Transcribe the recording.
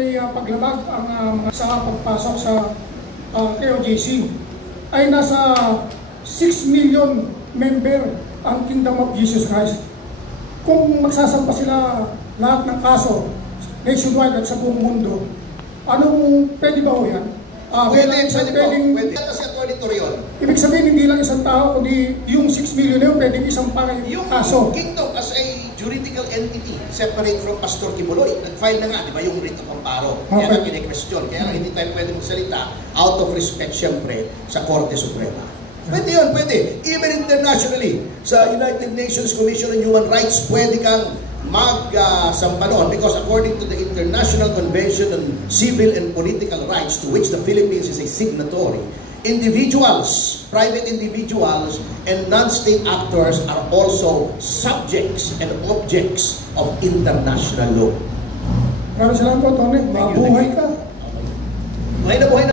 May paglabag ang sa pagpasok sa KOJC ay nasa 6 million member ang Kingdom of Jesus Christ. Kung magsasampa sila lahat ng kaso nationwide at sa buong mundo, anong pwede ba o yan? Pwede. Kasi authority yun. Ibig sabihin, hindi lang isang tao, kundi yung 6 million na yun, pwedeng isang kaso. Yung kingdom as a juridical entity, separate from Pastor Kibuloy. Nag-file na nga, di ba, yung writ of amparo. Okay. Kaya lang kine-question. Kaya lang hindi tayo pwede magsalita out of respect, siyempre, sa Korte Suprema. Pwede yun, pwede. Even internationally, sa United Nations Commission on Human Rights, pwede kang magsampa doon because according to the International Convention on Civil and Political Rights to which the Philippines is a signatory, individuals, private individuals, and non-state actors are also subjects and objects of international law. Maraming salamat po, Tony. Mabuhay ka. Buhay na buhay na.